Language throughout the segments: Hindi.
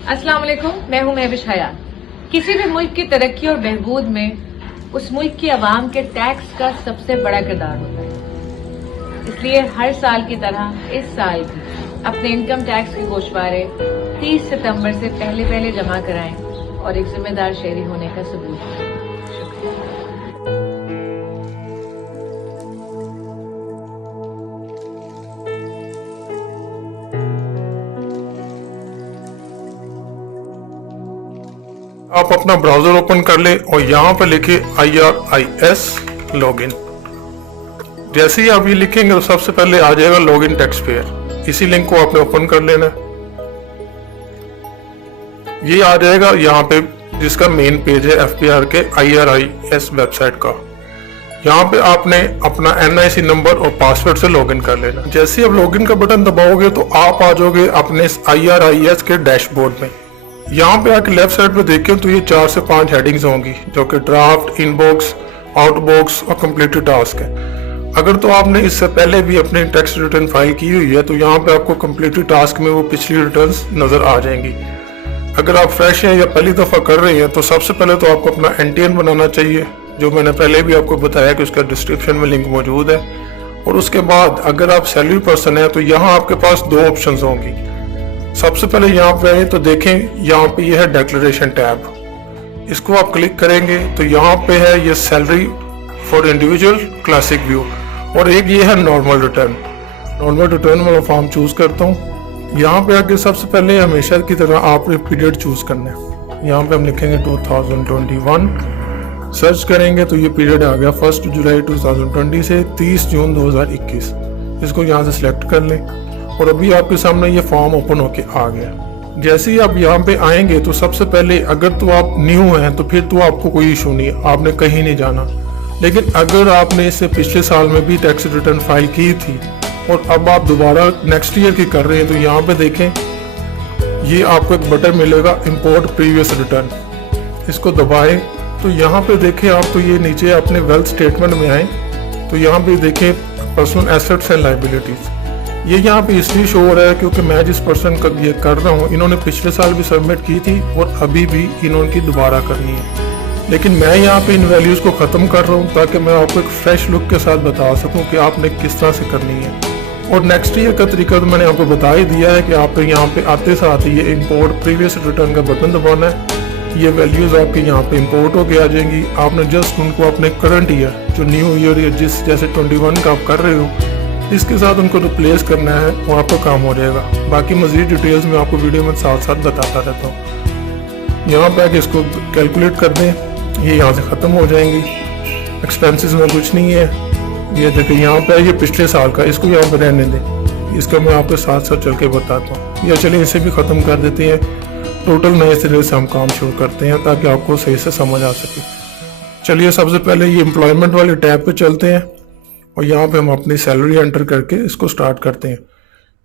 अस्सलाम वालेकुम, मैं हूं महविश हया। किसी भी मुल्क की तरक्की और बहबूद में उस मुल्क की आवाम के टैक्स का सबसे बड़ा किरदार होता है। इसलिए हर साल की तरह इस साल भी अपने इनकम टैक्स के गोशवारे 30 सितंबर से पहले जमा कराएं और एक जिम्मेदार शहरी होने का सबूत दें। आप अपना ब्राउजर ओपन कर ले और यहाँ पे लिखे IRIS लॉगिन। जैसे ही आप ये लिखेंगे तो सबसे पहले आ जाएगा लॉगिन टैक्स पेयर। इसी लिंक को आपने ओपन कर लेना है। ये आ जाएगा यहाँ पे जिसका मेन पेज है FBR के IRIS वेबसाइट का। यहाँ पे आपने अपना NIC नंबर और पासवर्ड से लॉगिन कर लेना। जैसे ही आप लॉगिन का बटन दबाओगे तो आप आ जाओगे अपने IRIS के डैशबोर्ड में। यहाँ पे आके लेफ्ट साइड पे देखें तो ये 4 से 5 हेडिंग्स होंगी जो कि ड्राफ्ट, इनबॉक्स, आउटबॉक्स और कंप्लीटेड टास्क है। अगर तो आपने इससे पहले भी अपनी टैक्स रिटर्न फाइल की हुई है तो यहाँ पे आपको कंप्लीटेड टास्क में वो पिछली रिटर्न्स नजर आ जाएंगी। अगर आप फ्रेश हैं या पहली दफ़ा कर रहे हैं तो सबसे पहले तो आपको अपना NTN बनाना चाहिए, जो मैंने पहले भी आपको बताया कि उसका डिस्क्रिप्शन में लिंक मौजूद है। और उसके बाद अगर आप सैलरी पर्सन है तो यहाँ आपके पास 2 ऑप्शन होंगी। सबसे पहले यहाँ पे आए तो देखें यहाँ पे ये है डिक्लेरेशन टैब। इसको आप क्लिक करेंगे तो यहाँ पे है ये salary for individual classic view और एक ये है नॉर्मल रिटर्न। नॉर्मल रिटर्न वाला फॉर्म चूज करता हूँ। यहाँ पे आके सबसे पहले हमेशा की तरह आपने पीरियड चूज करना है। यहाँ पे हम लिखेंगे 2021। सर्च करेंगे तो ये पीरियड आ गया 1 जुलाई 2020 से 30 जून 2021। इसको यहाँ से सिलेक्ट कर लें और अभी आपके सामने ये फॉर्म ओपन होके आ गया। जैसे ही आप यहाँ पे आएंगे तो सबसे पहले अगर तो आप न्यू हैं तो फिर तो आपको कोई इशू नहीं है, आपने कहीं नहीं जाना। लेकिन अगर आपने इससे पिछले साल में भी टैक्स रिटर्न फाइल की थी और अब आप दोबारा नेक्स्ट ईयर की कर रहे हैं तो यहाँ पे देखें ये आपको एक बटन मिलेगा इंपोर्ट प्रीवियस रिटर्न। इसको दबाएं तो यहाँ पे देखें आप तो ये नीचे अपने वेल्थ स्टेटमेंट में आए तो यहाँ पे देखें पर्सनल एसेट्स एंड लाइबिलिटीज। ये यहाँ पे इसलिए शो हो रहा है क्योंकि मैं जिस पर्सन का ये कर रहा हूँ इन्होंने पिछले साल भी सबमिट की थी और अभी भी इन्होंने दोबारा करनी है। लेकिन मैं यहाँ पे इन वैल्यूज को खत्म कर रहा हूँ ताकि मैं आपको एक फ्रेश लुक के साथ बता सकूँ कि आपने किस तरह से करनी है। और नेक्स्ट ईयर का तरीका तो मैंने आपको बता ही दिया है कि आप यहाँ पे आते साथ ही ये इम्पोर्ट प्रीवियस रिटर्न का बटन दबाना है। ये वैल्यूज आपके यहाँ पे इम्पोर्ट होके आ जाएंगी। आपने जस्ट उनको अपने करंट ईयर जो न्यू ईयर या जिस जैसे 21 का आप कर रहे हो इसके साथ उनको रिप्लेस करना है वो आपका काम हो जाएगा। बाकी मजीद डिटेल्स में आपको वीडियो में साथ साथ बताता रहता हूँ। यहाँ पे आके इसको कैलकुलेट कर दें, ये यहाँ से ख़त्म हो जाएंगी। एक्सपेंसेस में कुछ नहीं है। ये देखिए यहाँ पे ये पिछले साल का, इसको यहाँ पे रहने दें। इसका मैं आपको साथ साथ चल के बताता हूँ। या चलिए इसे भी ख़त्म कर देते हैं। टोटल नए सिरे से हम काम शुरू करते हैं ताकि आपको सही से समझ आ सके। चलिए सबसे पहले ये एम्प्लॉयमेंट वाले टैब पे चलते हैं और यहाँ पे हम अपनी सैलरी एंटर करके इसको स्टार्ट करते हैं।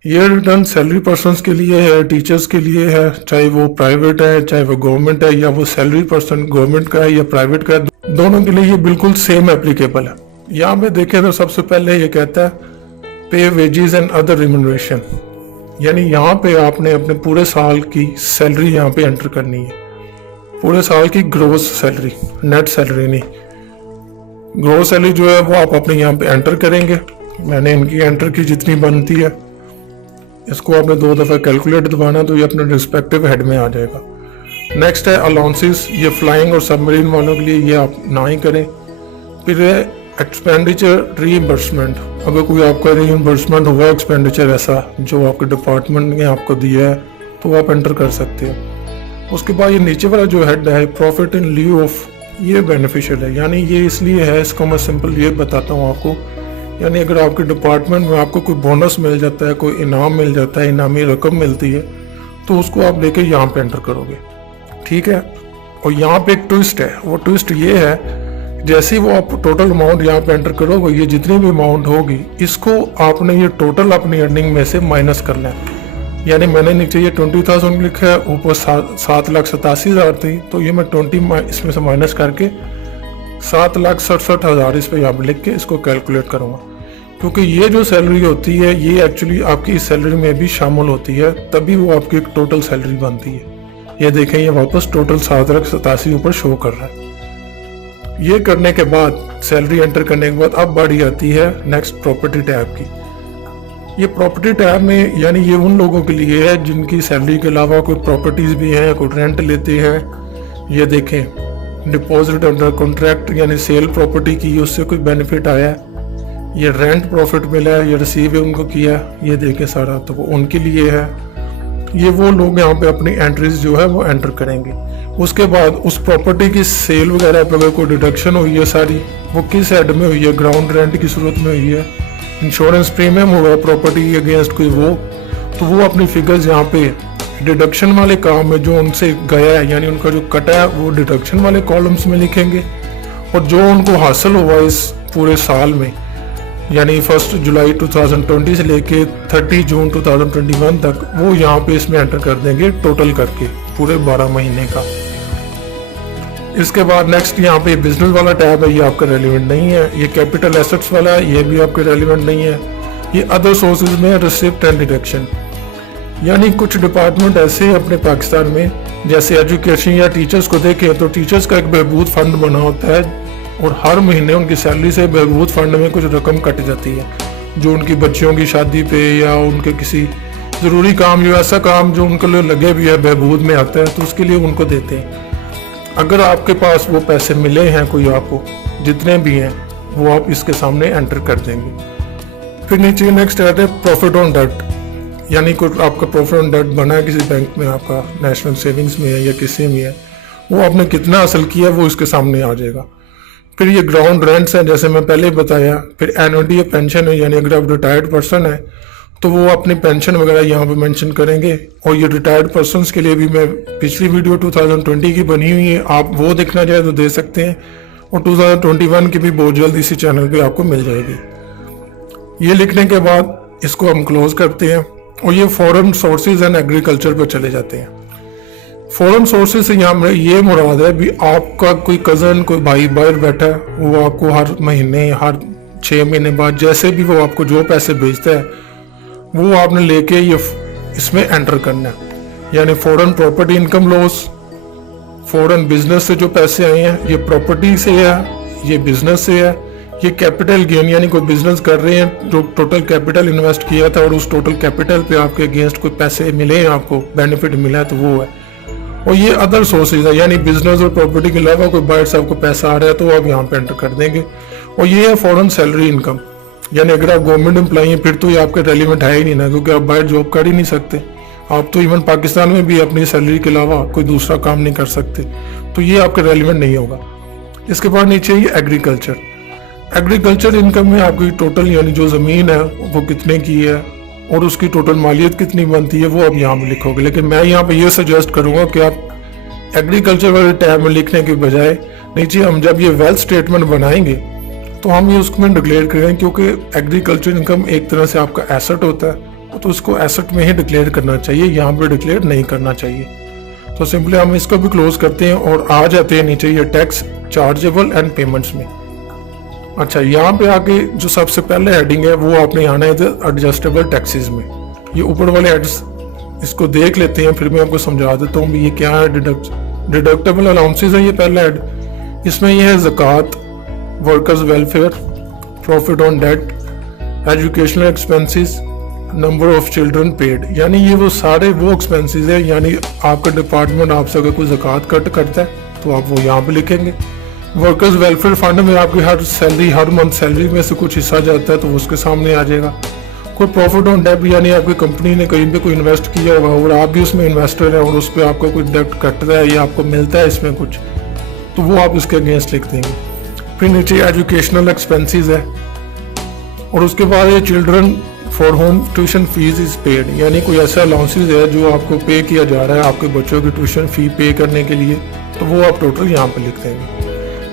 ये रिटर्न सैलरी पर्सन्स के लिए है, टीचर्स के लिए है, चाहे वो प्राइवेट है चाहे वो गवर्नमेंट है या वो सैलरी पर्सन गवर्नमेंट का है या प्राइवेट का है, दोनों के लिए ये बिल्कुल सेम एप्लीकेबल है। यहाँ पे देखें तो सबसे पहले ये कहता है पे वेजेस एंड अदर रिम्यूनरेशन, यानी यहाँ पे आपने अपने पूरे साल की सैलरी यहाँ पे एंटर करनी है। पूरे साल की ग्रोस सैलरी, नेट सैलरी नहीं। ग्रोस सैलरी जो है वो आप अपने यहाँ पे एंटर करेंगे। मैंने इनकी एंटर की जितनी बनती है। इसको आपने 2 दफ़ा कैलकुलेट दबाना तो ये अपने रिस्पेक्टिव हेड में आ जाएगा। नेक्स्ट है अलाउंसेस। ये फ्लाइंग और सबमरीन वालों के लिए ये आप ना ही करें। फिर है एक्सपेंडिचर रीइंबर्समेंट। अगर कोई आपका रीइंबर्समेंट हुआ एक्सपेंडिचर ऐसा जो आपके डिपार्टमेंट ने आपको दिया है तो आप एंटर कर सकते हो। उसके बाद ये नीचे वाला जो हेड है प्रॉफिट इन ल्यू ऑफ, ये बेनिफिशियल है। यानी ये इसलिए है, इसको मैं सिंपल ये बताता हूँ आपको। यानी अगर आपके डिपार्टमेंट में आपको कोई बोनस मिल जाता है, कोई इनाम मिल जाता है, इनामी रकम मिलती है तो उसको आप लेके यहाँ पे एंटर करोगे, ठीक है। और यहाँ पे एक ट्विस्ट है। वो ट्विस्ट ये है जैसे ही वो आप टोटल अमाउंट यहाँ पे एंटर करोगे, ये जितनी भी अमाउंट होगी इसको आपने ये टोटल अपनी अर्निंग में से माइनस करना है। यानी मैंने नीचे ये 20,000 लिखा है, ऊपर 7,87,000 थी तो ये मैं 20 इसमें से माइनस करके 7,67,000 इस पे यहाँ लिख के इसको कैलकुलेट करूँगा। क्योंकि ये जो सैलरी होती है ये एक्चुअली आपकी इस सैलरी में भी शामिल होती है, तभी वो आपकी एक टोटल सैलरी बनती है। ये देखें, ये वापस टोटल 7,87,000 ऊपर शो कर रहा है। ये करने के बाद सैलरी एंटर करने के बाद अब बारी आती है नेक्स्ट प्रॉपर्टी टैब की। ये प्रॉपर्टी टैब में यानी ये उन लोगों के लिए है जिनकी सैलरी के अलावा कोई प्रॉपर्टीज भी हैं, कोई रेंट लेते हैं। ये देखें, डिपॉजिट अंडर कॉन्ट्रैक्ट यानी सेल प्रॉपर्टी की, उससे कोई बेनिफिट आया है। ये रेंट प्रॉफिट मिला है, ये रिसीव उनको किया, ये देखें सारा, तो वो उनके लिए है। ये वो लोग यहाँ पे अपनी एंट्रीज जो है वो एंटर करेंगे। उसके बाद उस प्रॉपर्टी की सेल वगैरह पे अगर कोई डिडक्शन हुई है सारी, वो किस हेड में हुई है, ग्राउंड रेंट की सूरत में हुई है, इंश्योरेंस प्रीमियम हुआ है प्रॉपर्टी के अगेंस्ट कोई वो, तो वो अपनी फिगर्स यहाँ पे डिडक्शन वाले काम में जो उनसे गया है यानी उनका जो कटा है वो डिडक्शन वाले कॉलम्स में लिखेंगे। और जो उनको हासिल हुआ इस पूरे साल में यानी 1 जुलाई 2020 से लेके 30 जून 2021 तक, वो यहाँ पे इसमें एंटर कर देंगे टोटल करके पूरे 12 महीने का। इसके बाद नेक्स्ट यहाँ पे बिजनेस वाला टैब है, ये आपका रेलिवेंट नहीं है। ये कैपिटल एसेट्स वाला है, ये भी आपके रेलिवेंट नहीं है। ये अदर सोर्सेज में रिसिप्ट एंड डिडक्शन, यानी कुछ डिपार्टमेंट ऐसे हैं अपने पाकिस्तान में, जैसे एजुकेशन या टीचर्स को देखें तो टीचर्स का एक बहबूद फंड बना होता है और हर महीने उनकी सैलरी से बहबूद फंड में कुछ रकम कट जाती है जो उनकी बच्चियों की शादी पे या उनके किसी ज़रूरी काम या ऐसा काम जो उनके लिए लगे भी है बहबूद में आता है, तो उसके लिए उनको देते हैं। अगर आपके पास वो पैसे मिले हैं कोई आपको, जितने भी हैं वो आप इसके सामने एंटर कर देंगे। फिर नीचे नेक्स्ट ऐड है प्रॉफिट ऑन डेट, यानी कोई आपका प्रॉफिट ऑन डेट बना है किसी बैंक में, आपका नेशनल सेविंग्स में है या किसी में है, वो आपने कितना हासिल किया वो इसके सामने आ जाएगा। फिर ये ग्राउंड रेंट्स हैं जैसे मैं पहले बताया। फिर एनुअटी या पेंशन है, यानी अगर आप रिटायर्ड पर्सन है तो वो अपनी पेंशन वगैरह यहाँ पे मेंशन करेंगे। और ये रिटायर्ड पर्सनस के लिए भी मैं पिछली वीडियो 2020 की बनी हुई है, आप वो देखना चाहे तो दे सकते हैं। और 2021 की भी बहुत जल्द इसी चैनल पे आपको मिल जाएगी। ये लिखने के बाद इसको हम क्लोज करते हैं और ये फॉरेन सोर्सेज एंड एग्रीकल्चर पर चले जाते हैं। फॉरेन सोर्सेज से यहाँ में ये मुराद है भी आपका कोई कज़न, कोई भाई बाहर बैठा है, वो आपको हर महीने, हर 6 महीने बाद जैसे भी वो आपको जो पैसे भेजता है वो आपने लेके ये इसमें एंटर करना है। यानी foreign property income loss, foreign business से जो पैसे आए हैं, ये प्रॉपर्टी से है, ये बिजनेस से है, ये कैपिटल गेन यानी कोई बिजनेस कर रहे हैं जो टोटल कैपिटल इन्वेस्ट किया था और उस टोटल कैपिटल पे आपके अगेंस्ट कोई पैसे मिले हैं, आपको बेनिफिट मिला है, तो वो है। और ये अदर सोर्सेज है, यानी बिजनेस और प्रॉपर्टी के अलावा कोई बाहर से आपको पैसा आ रहा है तो आप यहाँ पे एंटर कर देंगे। और ये है फॉरेन सैलरी इनकम, यानी अगर आप गवर्नमेंट एम्प्लॉई हैं फिर तो ये आपके रेलिवेंट है ही नहीं ना, क्योंकि आप बाहर जॉब कर ही नहीं सकते। आप तो इवन पाकिस्तान में भी अपनी सैलरी के अलावा कोई दूसरा काम नहीं कर सकते, तो ये आपके रेलिवेंट नहीं होगा। इसके बाद नीचे ये एग्रीकल्चर। एग्रीकल्चर इनकम में आपकी टोटल यानी जो ज़मीन है वो कितने की है और उसकी टोटल मालियत कितनी बनती है वो आप यहाँ पे लिखोगे। लेकिन मैं यहाँ पे ये सजेस्ट करूँगा कि आप एग्रीकल्चर वाले टैब में लिखने के बजाय नीचे हम जब ये वेल्थ स्टेटमेंट बनाएंगे तो हम ये उसमें डिक्लेयर करें, क्योंकि एग्रीकल्चर इनकम एक तरह से आपका एसेट होता है, तो उसको एसेट में ही डिक्लेयर करना चाहिए, यहाँ पे डिक्लेयर नहीं करना चाहिए। तो सिंपली हम इसको भी क्लोज करते हैं और आ जाते हैं नीचे ये टैक्स चार्जेबल एंड पेमेंट्स में। अच्छा, यहाँ पे आके जो सबसे पहले हेडिंग है वो आपने आना है एडजस्टेबल टैक्सेस में। ये ऊपर वाले हेड्स इसको देख लेते हैं, फिर मैं आपको समझा देता हूँ भी ये क्या है। डिडक्टेबल अलाउंसेस है ये पहला हेड। इसमें ये है ज़कात, workers welfare, profit on debt, educational expenses, number of children paid, यानी ये वो सारे वो एक्सपेंसेस है, यानी आपका डिपार्टमेंट आपसे अगर कोई ज़कात कट करता है तो आप वो यहाँ पे लिखेंगे। वर्कर्स वेलफेयर फंड में आपकी हर सैलरी, हर मंथ सैलरी में से कुछ हिस्सा जाता है तो उसके सामने आ जाएगा। कोई प्रॉफिट ऑन डेट, यानी आपकी कंपनी ने कहीं पे कोई इन्वेस्ट किया हुआ और आप भी उसमें इन्वेस्टर है और उस पर आपका कोई डेट कटता है या आपको मिलता है इसमें कुछ, तो वो आप इसके अगेंस्ट लिख देंगे। फिर नीचे एजुकेशनल एक्सपेंसेस है और उसके बाद ये children for home tuition fees is paid, यानी कोई ऐसा अलाउंसेस है जो आपको पे किया जा रहा है आपके बच्चों की ट्यूशन फी पे करने के लिए, तो वो आप टोटल यहाँ पे लिख देंगे।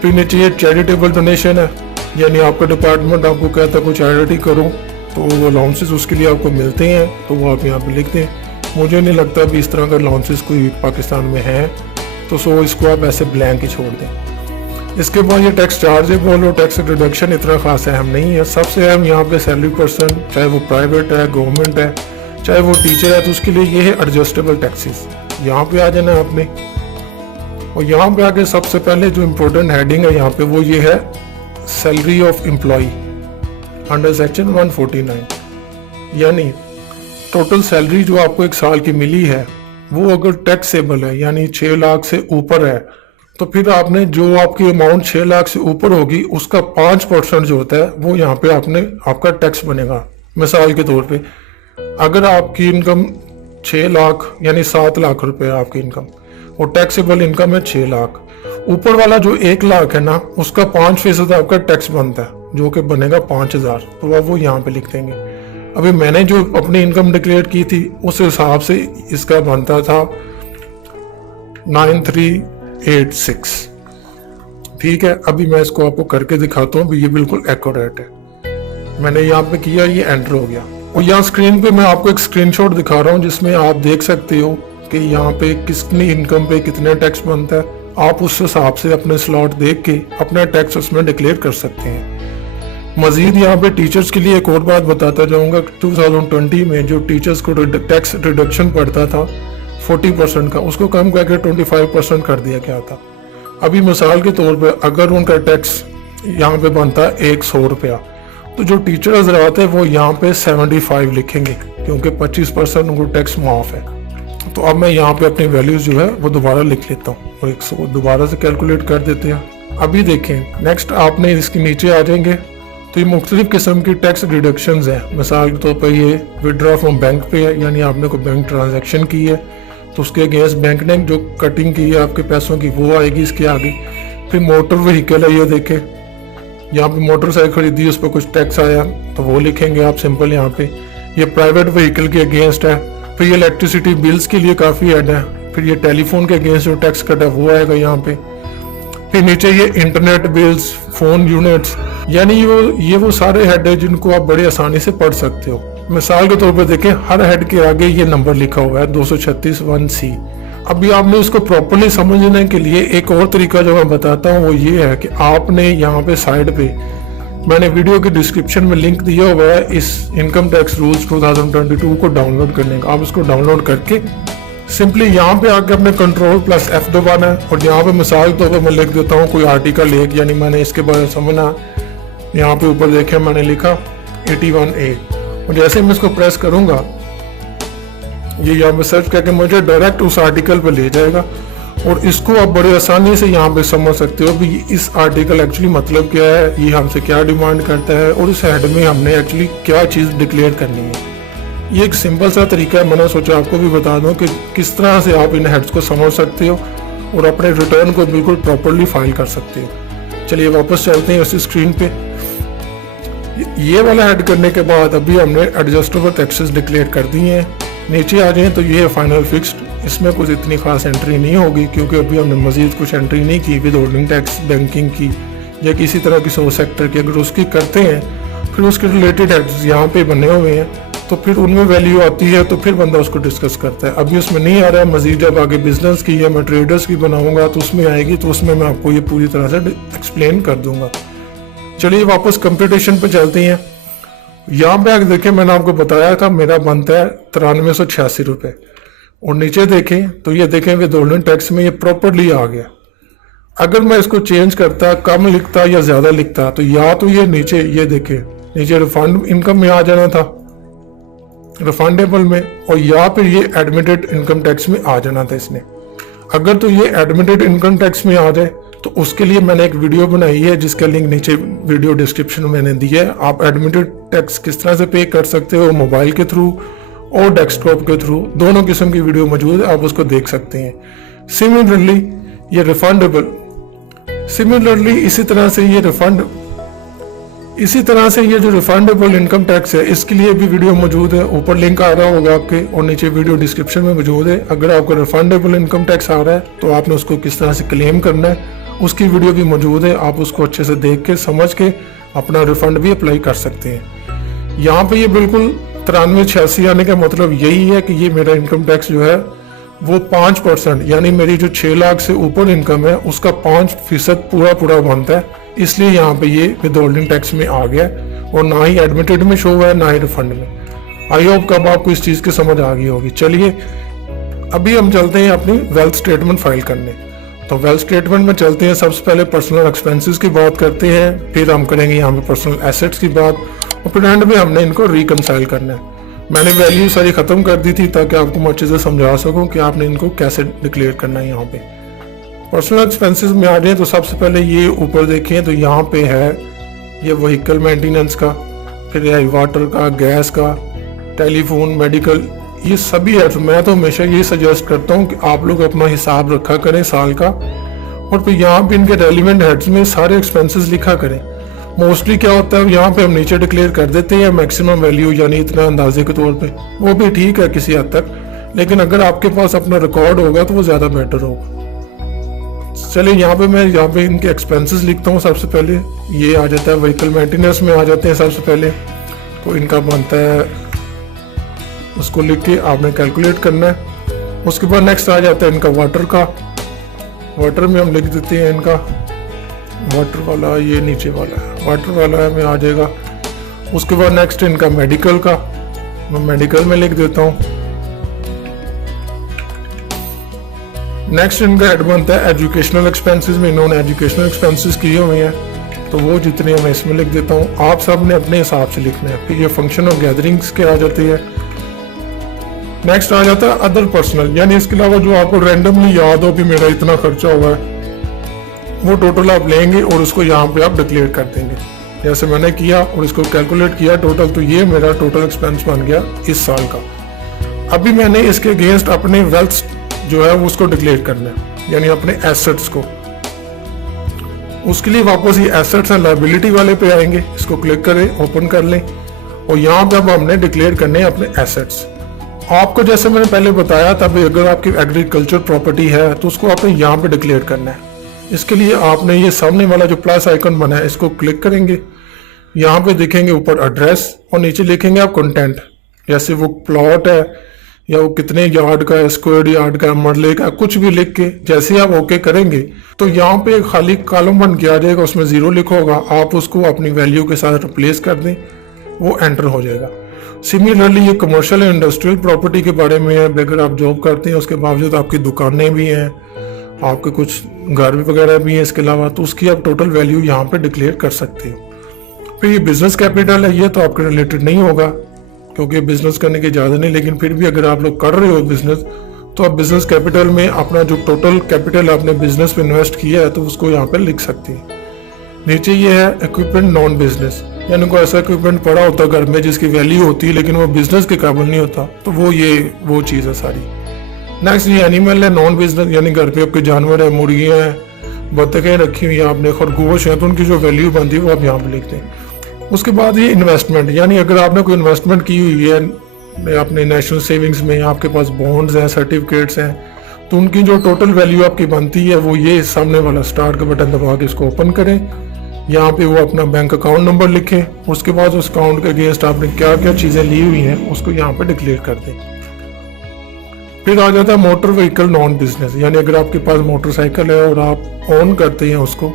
फिर नीचे ये चैरिटेबल डोनेशन है, यानी आपका डिपार्टमेंट आपको कहता है कुछ चैरिटी करो तो वो अलाउंसेस उसके लिए आपको मिलते हैं, तो वो आप यहाँ पे लिख दें। मुझे नहीं लगता भी इस तरह का अलाउंसेस कोई पाकिस्तान में है, तो सो इसको आप ऐसे ब्लैंक ही छोड़ दें। इसके बाद ये टैक्स चार्जेबल और टैक्स डिडक्शन इतना खास अहम नहीं है। सबसे अहम यहाँ पे सैलरी पर्सन, चाहे वो प्राइवेट है, गवर्नमेंट है, चाहे वो टीचर है, तो उसके लिए ये है एडजस्टेबल टैक्सेस। यहाँ पे आ जाना है आपने। और यहाँ पे आके सबसे पहले जो इम्पोर्टेंट हेडिंग है यहाँ पे वो ये है salary of employ under section 149, यानी टोटल सैलरी जो आपको एक साल की मिली है वो अगर टैक्सेबल है यानी 6 लाख से ऊपर है, तो फिर आपने जो आपकी अमाउंट 6 लाख से ऊपर होगी उसका 5% जो होता है वो यहाँ पे आपका टैक्स बनेगा। मिसाल के तौर पे अगर आपकी इनकम 6 लाख यानी 7 लाख रुपए है आपकी इनकम और टैक्सेबल इनकम है 6 लाख, ऊपर वाला जो 1 लाख है ना उसका 5% आपका टैक्स बनता है जो कि बनेगा 5000, तो आप वो यहाँ पे लिख देंगे। अभी मैंने जो अपनी इनकम डिक्लेयर की थी उस हिसाब से इसका बनता था 9386। ठीक है, अभी मैं इसको आपको करके दिखाता हूँ, ये बिल्कुल एक्यूरेट है। मैंने यहाँ पे किया, ये एंटर हो गया। और यहाँ स्क्रीन पे मैं आपको एक स्क्रीनशॉट दिखा रहा हूँ जिसमें आप देख सकते हो कि यहाँ पे कितनी इनकम पे कितना टैक्स बनता है। आप उस हिसाब से अपने स्लॉट देख के अपना टैक्स उसमें डिक्लेयर कर सकते हैं। मजीद यहाँ पे टीचर्स के लिए एक और बात बताता जाऊंगा, 2020 में जो टीचर्स को टैक्स रिडक्शन पड़ता था 40% का, उसको कम करके 25% कर दिया गया था। अभी मिसाल के तौर पर अगर उनका टैक्स यहाँ पे बनता है 100 रुपया, तो जो टीचर हजरात है वो यहाँ पे 75 लिखेंगे क्योंकि 25% उनको टैक्स माफ है। तो अब मैं यहाँ पे अपनी वैल्यूज जो है वो दोबारा लिख लेता हूँ और 100 दोबारा से कैलकुलेट कर देते हैं। अभी देखें, नेक्स्ट आपने इसके नीचे आ जाएंगे तो ये मुख्तलिफ किस्म की टैक्स डिडक्शंस हैं। मिसाल के तौर पर ये विड्रॉ फ्रॉम बैंक पे है, यानी आपने कोई बैंक ट्रांजैक्शन की है तो उसके अगेंस्ट बैंक ने जो कटिंग की है आपके पैसों की वो आएगी इसके आगे। फिर मोटर व्हीकल है, ये देखें यहाँ पे मोटरसाइकिल खरीदी उस पर कुछ टैक्स आया तो वो लिखेंगे आप सिंपल यहाँ पे। ये प्राइवेट व्हीकल के अगेंस्ट है। फिर ये इलेक्ट्रिसिटी बिल्स के लिए काफ़ी ऐड है। फिर ये टेलीफोन के अगेंस्ट जो टैक्स कट है वो आएगा यहाँ पे। फिर नीचे ये इंटरनेट बिल्स, फोन यूनिट्स, यानी ये वो सारे हेड है जिनको आप बड़ी आसानी से पढ़ सकते हो। मिसाल के तौर पर देखें, हर हेड के आगे ये नंबर लिखा हुआ है 236(1)(c। अभी आपने इसको प्रॉपर्ली समझने के लिए एक और तरीका जो मैं बताता हूँ वो ये है कि आपने यहाँ पे साइड पे मैंने वीडियो के डिस्क्रिप्शन में लिंक दिया हुआ है इस इनकम टैक्स रूल्स 2022 को डाउनलोड करने का। आप इसको डाउनलोड करके सिंपली यहाँ पे आके अपने Ctrl+F दबाना है और यहाँ पे मिसाल के तौर पर मैं लिख देता हूँ कोई आर्टिकल एक, यानी मैंने इसके बारे में समझना। यहाँ पे ऊपर देखें मैंने लिखा 81A और जैसे मैं इसको प्रेस करूंगा ये यहाँ पे सर्च करके मुझे डायरेक्ट उस आर्टिकल पे ले जाएगा और इसको आप बड़े आसानी से यहाँ पे समझ सकते हो भी इस आर्टिकल एक्चुअली मतलब क्या है, ये हमसे क्या डिमांड करता है और इस हेड में हमने एक्चुअली क्या चीज़ डिक्लेयर करनी है। ये एक सिंपल सा तरीका है, मैंने सोचा आपको भी बता दूं कि किस तरह से आप इन हेड्स को समझ सकते हो और अपने रिटर्न को बिल्कुल प्रॉपरली फाइल कर सकते हो। चलिए वापस चलते हैं उसी स्क्रीन पे। ये वाला हेड करने के बाद अभी हमने एडजस्टेबल टैक्सेस डिक्लेयर कर दिए हैं। नीचे आ जाए तो ये है फाइनल फिक्स्ड, इसमें कुछ इतनी खास एंट्री नहीं होगी क्योंकि अभी हमने मजीद कुछ एंट्री नहीं की विद होल्डिंग टैक्स, बैंकिंग की या किसी तरह की सोर्स सेक्टर की। अगर उसकी करते हैं फिर उसके रिलेटेड हेड्स यहाँ पे बने हुए हैं तो फिर उनमें वैल्यू आती है तो फिर बंदा उसको डिस्कस करता है। अभी उसमें नहीं आ रहा है, मजीद जब आगे बिजनेस की या मैं ट्रेडर्स की बनाऊंगा तो उसमें आएगी, तो उसमें मैं आपको ये पूरी तरह से एक्सप्लेन कर दूंगा। चलिए वापस कंप्यूटेशन पे चलते हैं। यहाँ पे आगे देखें मैंने आपको बताया था मेरा बनता है 9386 रुपये और नीचे देखें तो ये देखें विद होल्डिंग टैक्स में ये प्रॉपरली आ गया। अगर मैं इसको चेंज करता, कम लिखता या ज्यादा लिखता तो या तो ये नीचे ये देखें नीचे रिफंड इनकम में आ जाना था, रिफंडेबल में, और या फिर ये एडमिटेड इनकम टैक्स में आ जाना था इसने। अगर तो ये एडमिटेड इनकम टैक्स में आ जाए तो उसके लिए मैंने एक वीडियो बनाई है जिसका लिंक नीचे वीडियो डिस्क्रिप्शन में मैंने दिया है। आप एडमिटेड टैक्स किस तरह से पे कर सकते हो मोबाइल के थ्रू और डेस्कटॉप के थ्रू, दोनों किस्म की वीडियो मौजूद है, आप उसको देख सकते हैं। सिमिलरली ये रिफंडेबल, सिमिलरली इसी तरह से ये जो रिफंडेबल इनकम टैक्स है इसके लिए भी वीडियो मौजूद है, ऊपर लिंक आ रहा होगा आपके और नीचे वीडियो डिस्क्रिप्शन में मौजूद है। अगर आपको रिफंडेबल इनकम टैक्स आ रहा है तो आपने उसको किस तरह से क्लेम करना है उसकी वीडियो भी मौजूद है, आप उसको अच्छे से देख के समझ के अपना रिफंड भी अप्लाई कर सकते हैं। यहाँ पे ये बिल्कुल 9386 आने का मतलब यही है कि ये मेरा इनकम टैक्स जो है वो 5%, यानी मेरी जो 6 लाख से ऊपर इनकम है उसका 5% पूरा बनता है, इसलिए यहाँ पे ये विद होल्डिंग टैक्स में आ गया और ना ही एडमिटेड में शो हुआ है ना ही रिफंड में। आई होप कब आपको इस चीज़ की समझ आ गई होगी। चलिए अभी हम चलते हैं अपनी वेल्थ स्टेटमेंट फाइल करने। तो वेल्थ स्टेटमेंट में चलते हैं। सबसे पहले पर्सनल एक्सपेंसेस की बात करते हैं, फिर हम करेंगे यहाँ पे पर्सनल एसेट्स की बात, और फिर एंड में हमने इनको रिकनसाइल करना है। मैंने वैल्यू सारी ख़त्म कर दी थी ताकि आपको मैं अच्छे से समझा सकूं कि आपने इनको कैसे डिक्लेयर करना है। यहाँ पे पर्सनल एक्सपेंसेस में आ जाए तो सबसे पहले ये ऊपर देखें तो यहाँ पे है ये व्हीकल मेंटेनेंस का, फिर है वाटर का, गैस का, टेलीफोन, मेडिकल, ये सभी है। तो मैं तो हमेशा ये सजेस्ट करता हूँ कि आप लोग अपना हिसाब रखा करें साल का, और फिर यहाँ पे इनके रेलिवेंट हेड्स में सारे एक्सपेंसेस लिखा करें। मोस्टली क्या होता है यहाँ पे हम नीचे डिक्लेयर कर देते हैं मैक्सिमम वैल्यू, यानी इतना अंदाजे के तौर पे, वो भी ठीक है किसी हद तक, लेकिन अगर आपके पास अपना रिकॉर्ड होगा तो वो ज़्यादा बेटर होगा। चलिए यहाँ पे इनके एक्सपेंसेस लिखता हूँ। सबसे पहले ये आ जाता है व्हीकल मेंटेनेंस में आ जाते हैं सबसे पहले, तो इनका बनता है, उसको लिख के आपने कैलकुलेट करना है। उसके बाद नेक्स्ट आ जाता है इनका वाटर का, वाटर में हम लिख देते हैं इनका वाटर वाला, ये नीचे वाला है वाटर वाला में आ जाएगा। उसके बाद नेक्स्ट इनका मेडिकल का, मैं मेडिकल में लिख देता हूँ। नेक्स्ट इनका हेड बनता है एजुकेशनल एक्सपेंसेस में, इन्होंने एजुकेशनल एक्सपेंसेस किए हुए हैं तो वो जितने मैं इसमें लिख देता हूँ। आप सब ने अपने हिसाब से लिखना है। फिर ये फंक्शन ऑफ गैदरिंग्स के आ जाती है। नेक्स्ट आ जाता है अदर पर्सनल, यानी इसके अलावा जो आपको रैंडमली याद हो कि मेरा इतना खर्चा हुआ है, वो टोटल आप लेंगे और उसको यहाँ पे आप डिक्लेयर कर देंगे जैसे मैंने किया, और इसको कैलकुलेट किया टोटल, तो ये मेरा टोटल एक्सपेंस बन गया इस साल का। अभी मैंने इसके अगेंस्ट अपने वेल्थ जो है उसको डिक्लेयर करना है, यानी अपने एसेट्स को। उसके लिए वापस ये एसेट्स एंड लायबिलिटी वाले पे आएंगे, इसको क्लिक करें, ओपन कर लें, और यहाँ पे अब हमने डिक्लेयर करने हैं अपने एसेट्स। आपको जैसे मैंने पहले बताया था, अगर आपकी एग्रीकल्चर प्रॉपर्टी है तो उसको आपने यहाँ पे डिक्लेयर करना है। इसके लिए आपने ये सामने वाला जो प्लस आइकन बना है इसको क्लिक करेंगे, यहाँ पे देखेंगे ऊपर एड्रेस, और नीचे लिखेंगे आप कंटेंट, जैसे वो प्लॉट है या वो कितने यार्ड का है, स्क्वायर यार्ड का, मरले का, कुछ भी लिख के जैसे आप ओके करेंगे तो यहाँ पे एक खाली कॉलम बन के आ जाएगा, उसमें 0 लिखा होगा। आप उसको अपनी वैल्यू के साथ रिप्लेस कर दें, वो एंटर हो जाएगा। सिमिलरली ये कमर्शियल एंड इंडस्ट्रियल प्रॉपर्टी के बारे में है। अगर आप जॉब करते हैं उसके बावजूद आपकी दुकानें भी हैं, आपके कुछ घर वगैरह भी हैं इसके अलावा, तो उसकी आप टोटल वैल्यू यहाँ पे डिक्लेयर कर सकते हो। फिर ये बिजनेस कैपिटल है, ये तो आपके रिलेटेड नहीं होगा क्योंकि बिजनेस करने की इजाज़त नहीं, लेकिन फिर भी अगर आप लोग कर रहे हो बिजनेस तो आप बिजनेस कैपिटल में अपना जो टोटल कैपिटल आपने बिजनेस में इन्वेस्ट किया है तो उसको यहाँ पे लिख सकते हैं। नीचे ये है इक्विपमेंट नॉन बिजनेस, यानी कोई ऐसा इक्विपमेंट पड़ा होता है घर में जिसकी वैल्यू होती है लेकिन वो बिजनेस के काबिल नहीं होता, तो वो चीज़ है सारी। नेक्स्ट ये एनिमल है नॉन बिजनेस, यानी घर पे आपके जानवर है, मुर्गियाँ हैं, बत्तखें रखी हुई हैं आपने, खरगोश है, तो उनकी जो वैल्यू बनती है वो आप यहाँ पे लिखते हैं। उसके बाद ये इन्वेस्टमेंट, यानी अगर आपने कोई इन्वेस्टमेंट की हुई है अपने नेशनल सेविंग्स में, आपके पास बॉन्ड्स हैं, सर्टिफिकेट्स हैं, तो उनकी जो टोटल वैल्यू आपकी बनती है वो ये सामने वाला स्टार्ट का बटन दबा के इसको ओपन करें। यहाँ पे वो अपना बैंक अकाउंट नंबर लिखें, उसके बाद उस अकाउंट के अगेंस्ट आपने क्या क्या चीज़ें ली हुई हैं उसको यहाँ पे डिक्लेयर कर दें। फिर आ जाता है मोटर व्हीकल नॉन बिजनेस, यानी अगर आपके पास मोटरसाइकिल है और आप ऑन करते हैं उसको,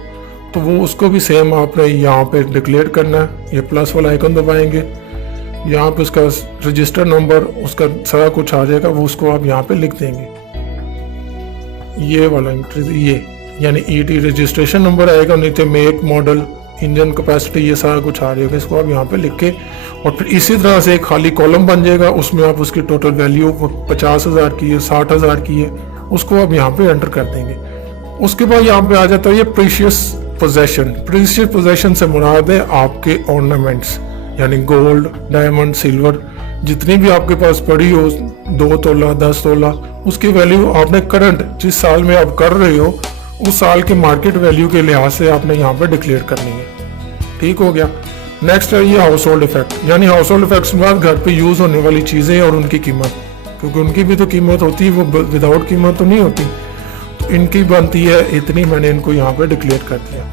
तो वो उसको भी सेम आपने यहाँ पे डिक्लेयर करना है। ये प्लस वाला आइकन दबाएंगे, यहाँ पे उसका रजिस्टर नंबर, उसका सारा कुछ आ जाएगा, वो उसको आप यहाँ पे लिख देंगे। ये वाला ये यानी ईटी रजिस्ट्रेशन नंबर आएगा, नीचे मेक, मॉडल, इंजन कैपेसिटी, ये सारा कुछ आ जाएगा, इसको आप यहाँ पे लिख के, और फिर इसी तरह से एक खाली कॉलम बन जाएगा, उसमें आप उसकी टोटल वैल्यू 50,000 की है, 60,000 की है, उसको आप यहाँ पे एंटर कर देंगे। उसके बाद यहाँ पे आ जाता है ये प्रीशियस पोजेशन। प्रीशियस पोजेशन से मुराद है आपके ऑर्नामेंट्स, यानी गोल्ड, डायमंड, सिल्वर, जितनी भी आपके पास पड़ी हो, 2 तोला, 10 तोला, उसकी वैल्यू आपने करंट जिस साल में आप कर रहे हो उस साल के मार्केट वैल्यू के लिहाज से आपने यहाँ पे डिक्लेयर करनी है। ठीक हो गया। नेक्स्ट है ये हाउस होल्ड इफेक्ट, यानी हाउस होल्ड इफेक्ट्स के बाद घर पे यूज होने वाली चीजें और उनकी कीमत, क्योंकि उनकी भी तो कीमत होती है, वो विदाउट कीमत तो नहीं होती, तो इनकी बनती है इतनी, मैंने इनको यहाँ पे डिक्लेयर कर दिया,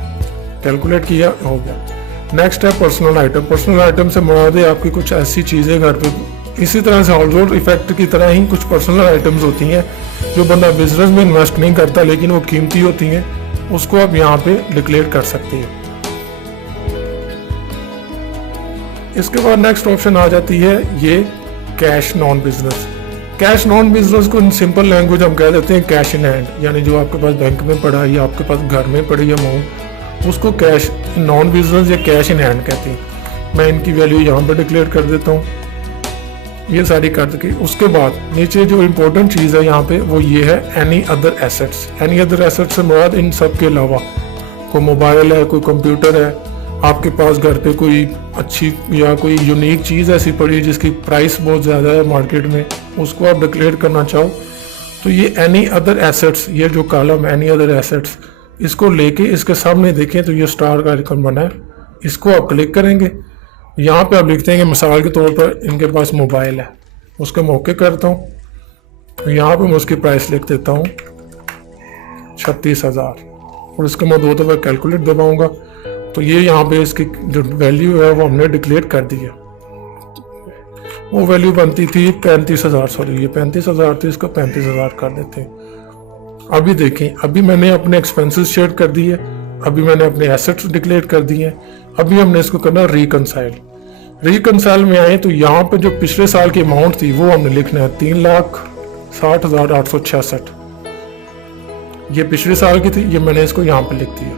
कैलकुलेट किया, हो गया। नेक्स्ट है पर्सनल आइटम। पर्सनल आइटम से मुराद है आपकी कुछ ऐसी चीजें घर पे, इसी तरह से हाउस होल्ड इफेक्ट की तरह ही कुछ पर्सनल आइटम्स होती हैं जो बंदा बिजनेस में इन्वेस्ट नहीं करता लेकिन वो कीमती होती हैं, उसको आप यहाँ पे डिक्लेयर कर सकते हैं। इसके बाद नेक्स्ट ऑप्शन आ जाती है ये cash non business, cash non business को इन सिंपल लैंग्वेज हम कह देते हैं कैश इन हैंड, यानी जो आपके पास बैंक में पड़ा है या आपके पास घर में पड़ी अमाउंट, उसको कैश नॉन बिजनेस या कैश इन हैंड कहते हैं। मैं इनकी वैल्यू यहाँ पर डिक्लेयर कर देता हूँ, ये सारी कर दी। उसके बाद नीचे जो इम्पोर्टेंट चीज़ है यहाँ पे वो ये है any other assets. Any other assets से मुराद इन सब के अलावा कोई मोबाइल है, कोई कंप्यूटर है, आपके पास घर पे कोई अच्छी या कोई यूनिक चीज़ ऐसी पड़ी है जिसकी प्राइस बहुत ज़्यादा है मार्केट में, उसको आप डिक्लेयर करना चाहो तो ये एनी अदर एसेट्स, ये जो कॉलम एनी अदर एसेट्स, इसको लेके इसके सामने देखें तो ये स्टार का आइकन बना है, इसको आप क्लिक करेंगे। यहाँ पे आप लिखते हैं कि मिसाल के तौर पर इनके पास मोबाइल है, उसको मैं ओके करता हूँ। तो यहाँ पे मैं उसकी प्राइस लिख देता हूँ 36,000 और इसको मैं 2 दफ़ा कैलकुलेट दबाऊँगा तो ये यहाँ पे इसकी जो वैल्यू है वो हमने डिक्लेयर कर दी है। वो वैल्यू बनती थी 35,000, सॉरी ये 35,000 थी, इसको 35,000 कर देते हैं। अभी देखें, अभी मैंने अपने एक्सपेंसेस शेयर कर दिए, अभी मैंने अपने एसेट्स डिक्लेयर कर दिए, अभी हमने इसको करना रिकनसाइल। रिकनसाइल में आए तो यहाँ पे जो पिछले साल की अमाउंट थी वो हमने लिखना है 3,60,866, ये पिछले साल की थी, ये मैंने इसको यहाँ पे लिख दिया।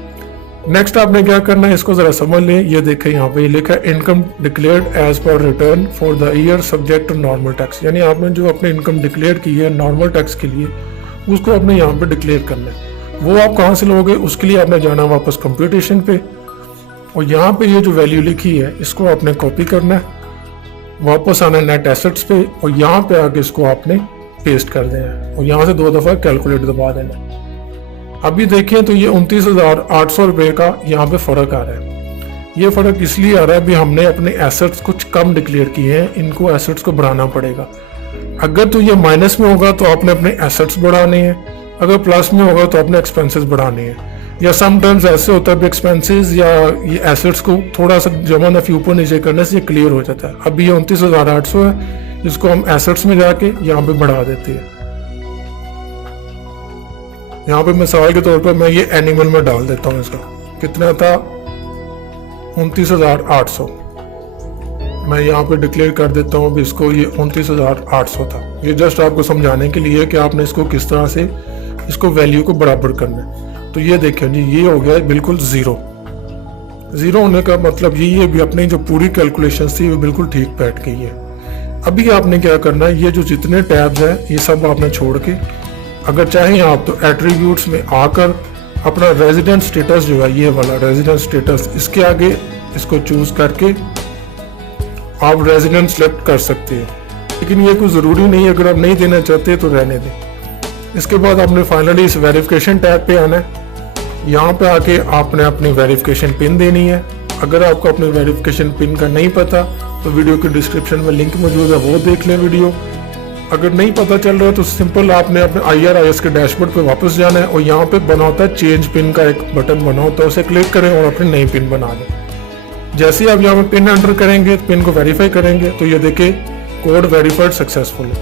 नेक्स्ट आपने क्या करना है, इसको जरा समझ लें। ये देखें यहाँ पे ये लिखा है income declared as per return for the year subject to normal tax, यानी आपने जो अपनी इनकम डिक्लेयर की है नॉर्मल टैक्स के लिए उसको आपने यहाँ पे डिक्लेयर करना है। वो आप कहाँ से लोगे, उसके लिए आपने जाना वापस कंप्यूटेशन पे और यहाँ पे ये जो वैल्यू लिखी है इसको आपने कॉपी करना है, वापस आना नेट एसेट्स पे और यहाँ पे आके इसको आपने पेस्ट कर देना है और यहाँ से 2 दफ़ा कैलकुलेट दबा देना है। अभी देखें तो ये 29,800 रुपये का यहाँ पे फ़र्क आ रहा है। ये फ़र्क इसलिए आ रहा है, अभी हमने अपने एसेट्स कुछ कम डिक्लेयर किए हैं, इनको एसेट्स को बढ़ाना पड़ेगा। अगर तो ये माइनस में होगा तो आपने अपने एसेट्स बढ़ाने हैं, अगर प्लस में होगा तो आपने एक्सपेंसेस बढ़ाने हैं। या समटाइम्स ऐसे होता है एक्सपेंसेस या ये एसेट्स को थोड़ा सा जमा नफी ऊपर नीचे करने से ये क्लियर हो जाता है। अभी ये 29,800 है, इसको हम एसेट्स में जाके यहाँ पे बढ़ा देते हैं। यहाँ पे मिसाल के तौर पर मैं ये एनिमल में डाल देता हूँ, इसका कितना था 29,800, मैं यहाँ पे डिक्लेयर कर देता हूँ इसको, ये 29,800 था। ये जस्ट आपको समझाने के लिए कि आपने इसको किस तरह से इसको वैल्यू को बराबर करना है। तो ये देखें जी, ये हो गया बिल्कुल ज़ीरो होने का मतलब ये भी अपनी जो पूरी कैलकुलेशन थी वो बिल्कुल ठीक बैठ गई है। अभी आपने क्या करना है, ये जो जितने टैब्स हैं ये सब आपने छोड़ के, अगर चाहें आप तो एट्रीब्यूट्स में आकर अपना रेजिडेंट स्टेटस जो है ये वाला रेजिडेंट स्टेटस, इसके आगे इसको चूज करके आप रेजिडेंट सेलेक्ट कर सकते हो, लेकिन ये कोई ज़रूरी नहीं है। अगर आप नहीं देना चाहते तो रहने दें। इसके बाद आपने फाइनली इस वेरिफिकेशन टैब पे आना है। यहाँ पे आके आपने अपनी वेरिफिकेशन पिन देनी है। अगर आपको अपनी वेरिफिकेशन पिन का नहीं पता तो वीडियो के डिस्क्रिप्शन में लिंक मौजूद है, वो देख लें वीडियो। अगर नहीं पता चल रहा है तो सिंपल आपने अपने IRIS के डैशबोर्ड पे वापस जाना है और यहाँ पे बना होता है चेंज पिन का एक बटन बना होता है, उसे क्लिक करें और अपनी नई पिन बना लें। जैसे ही आप यहाँ पे पिन एंटर करेंगे, पिन को वेरीफाई करेंगे तो ये देखिए कोड वेरीफाइड सक्सेसफुल है।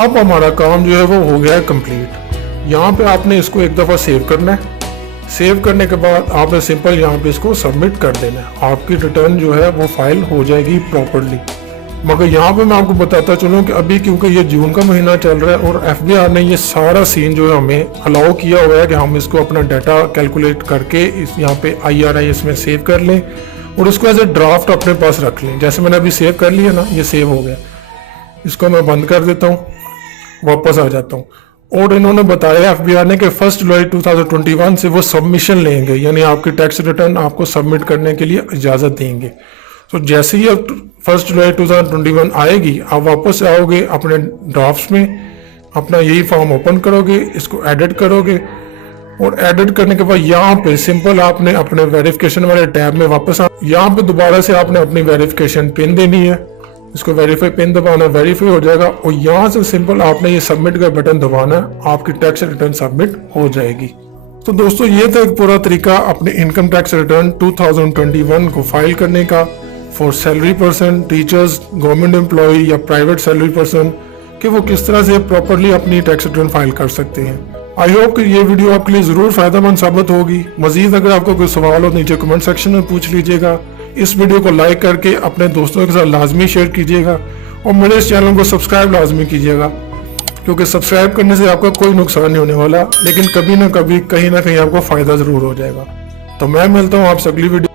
अब हमारा काम जो है वो हो गया है कंप्लीट। यहाँ पे आपने इसको एक दफ़ा सेव करना है। सेव करने के बाद आपने सिंपल यहाँ पे इसको सबमिट कर देना है। आपकी रिटर्न जो है वो फाइल हो जाएगी प्रॉपरली। मगर यहाँ पे मैं आपको बताता चलूँ कि अभी क्योंकि ये जून का महीना चल रहा है और FBI ने ये सारा सीन जो है हमें अलाउ किया हुआ है कि हम इसको अपना डाटा कैलकुलेट करके इस यहाँ पे IRIS में सेव कर लें और इसको एज ए ड्राफ्ट अपने पास रख लें। जैसे मैंने अभी सेव कर लिया ना, ये सेव हो गया। इसको मैं बंद कर देता हूँ, वापस आ जाता हूँ। और इन्होंने बताया FBI ने कि 1 जुलाई 2021 से वो सबमिशन लेंगे, यानी आपकी टैक्स रिटर्न आपको सबमिट करने के लिए इजाज़त देंगे। तो जैसे ही अब 1 जुलाई 2021 आएगी, आप वापस आओगे अपने ड्राफ्ट्स में, अपना यही फॉर्म ओपन करोगे, इसको एडिट करोगे और एडिट करने के बाद यहाँ पे सिंपल आपने अपने वेरिफिकेशन वाले टैब में वापस यहाँ पे दोबारा से आपने अपनी वेरिफिकेशन पिन देनी है। इसको वेरीफाई पिन दबाना, वेरीफाई हो जाएगा और यहाँ से सिंपल आपने ये सबमिट का बटन दबाना है, आपकी टैक्स रिटर्न सबमिट हो जाएगी। तो दोस्तों ये था एक पूरा तरीका अपने इनकम टैक्स रिटर्न 2021 को फाइल करने का for salary person, teachers, government employ या प्राइवेट सैलरी पर्सन, कि वो किस तरह से प्रॉपरली अपनी टैक्स रिटर्न फाइल कर सकते हैं। आई होप कि ये वीडियो आपके लिए जरूर फायदेमंद साबित होगी। मजीद अगर आपको कोई सवाल हो नीचे कमेंट सेक्शन में पूछ लीजिएगा। इस वीडियो को लाइक करके अपने दोस्तों के साथ लाजमी शेयर कीजिएगा और मेरे इस चैनल को सब्सक्राइब लाजमी कीजिएगा, क्योंकि सब्सक्राइब करने से आपका कोई नुकसान नहीं होने वाला, लेकिन कभी ना कभी कहीं ना कहीं आपको फ़ायदा ज़रूर हो जाएगा। तो मैं मिलता हूँ आपसे अगली वीडियो।